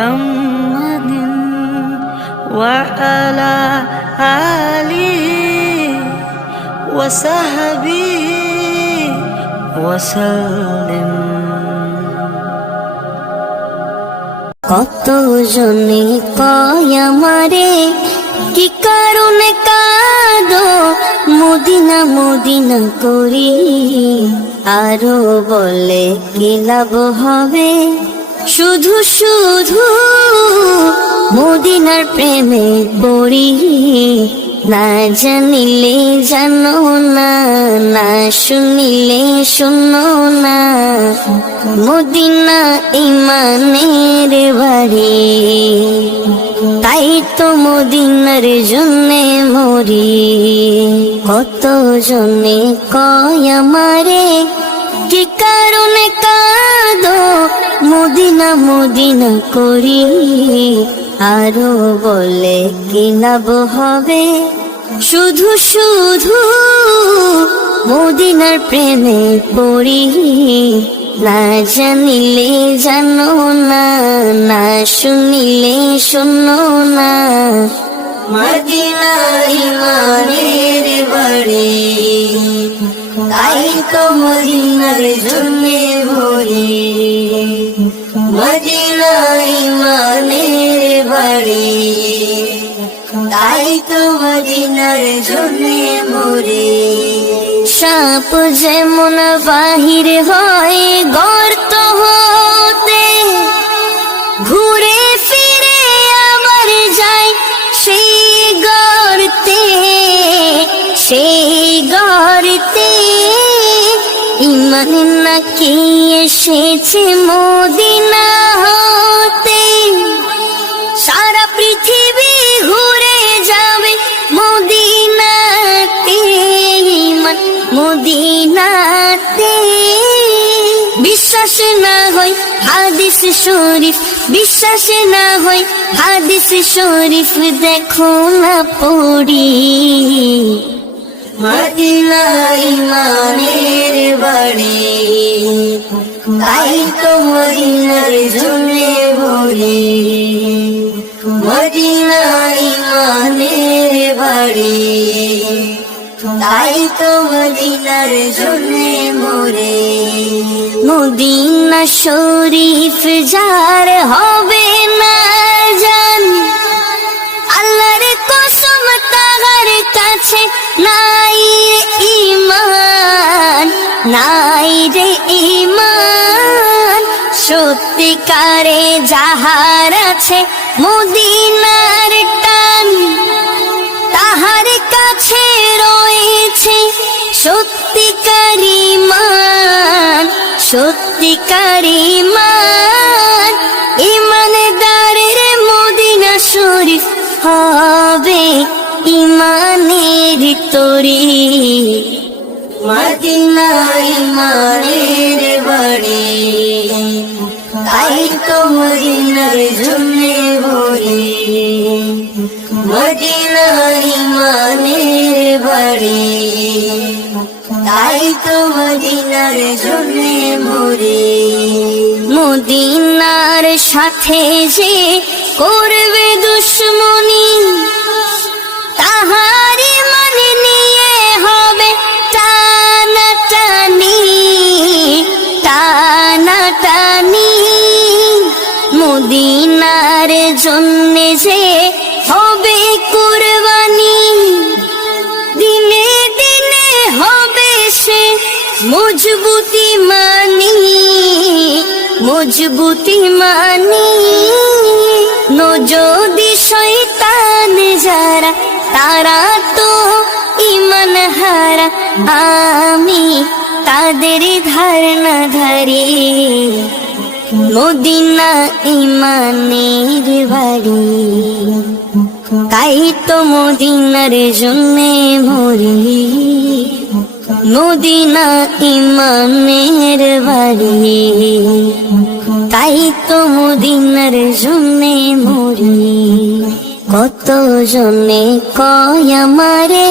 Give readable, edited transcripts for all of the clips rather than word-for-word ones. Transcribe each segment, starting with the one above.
محمد وعلى آله وصحبه وسلم। কত জনে কয় আমারে কি কারণে কাঁদো মদিনা মদিনা করি, আরো বলে কি লাভ হবে শুধু শুধু মদিনার প্রেমে পড়ি। না জানিলে জানো না, না শুনিলে শোনো না, মদিনা ইমানের বাড়ি। তাই তো মদিনার জন্যে মরি। কত জনে কয় আমারে কি কারণে কাঁদো মদিনা মদিনা করি, আরো বলে কি লাভ হবে শুধু শুধু মদিনার প্রেমে পড়ি। না জানিলে জানো না, না শুনিলে শোনো না, মদিনা ইমানের বাড়ি। তাই তো মদিনার জন্যে মরি। মদিনা ইমানের বাড়ি, তাই তো মদিনার জন্যে মরি। সাপ যেমন বাহির হয় গর্ত হতে, ঘুরে ফিরে আবার যায় সেই গর্তে, সেই গর্তে ইমান নাকি এসেছে মদিনা হতে। সারা পৃথিবী ঘুরে যাবে মদিনাতে, ইমান মদিনাতে। বিশ্বাস না হয় হাদিস শরীফ, বিশ্বাস না হয় হাদিস শরীফ দেখো না পড়ি। মদিনা ইমানের বাড়ি, তাই তো মদিনার জন্যে মরি। মদিনা ইমানের বাড়ি, তাই তো মদিনার জন্যে মরি। মদিনা শরীফ যার হবে না জান, আল্লাহর কসম তাহার কাছে নাই ঈমান, নাই রে ঈমান। সত্যিকারে যাহার আছে মদিনার টান, তাহার কাছে রয়েছে সত্যিকার ঈমান, সত্যিকার ঈমান। ঈমানদারের মদিনা শরীফ হবে ইমানের তরি। মদিনা ইমানের বাড়ি, তাই তো মদিনার জন্যে মরি। মদিনা ইমানের বাড়ি, তাই তো মদিনার জন্যে মরি। মদিনার সাথে যে করবে দুশ্মনী, তাহারি মানে নিয়ে হবে টানাটানি, টানাটানি। মদিনার জন্যে যে হবে কুরবানি, দিনে দিনে হবে সে মজবুতি মানি, মজবুতি মানি। যদি শয়তান যারা, তারা তো ইমান হারা, আমি তাদের ধারণা ধারি। মদিনা ইমানের বাড়ি, তাই তো মদিনার জন্যে মরি। মদিনা ইমানের বাড়ি, তাই তো মদিনার জন্যে মরি। কত জনে কয় আমারে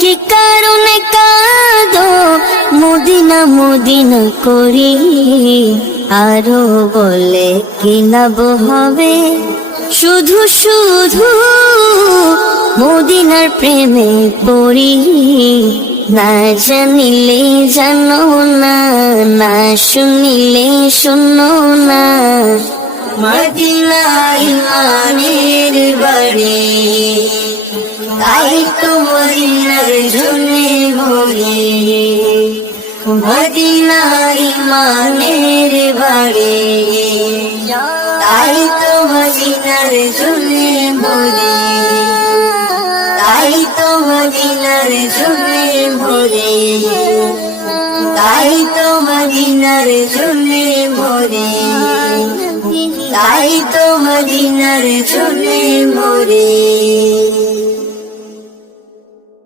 কি কারণে কাঁদো মদিনা মদিনা করি, আরো বলে কি লাভ হবে, শুধু শুধু মদিনার প্রেমে পড়ি। না জানিলে জানো না, না শুনিলে শোনো না, মদিনা ইমানের বাড়ি। তাই তো মদিনার জন্যে মরি, মদিনা ইমানের বাড়ি। তাই তো মদিনার জন্যে মরি, তাই তো মদিনার জন্যে মরি, তাই তো মদিনার জন্যে মরি, তাই তো মদিনার জন্যে মরি।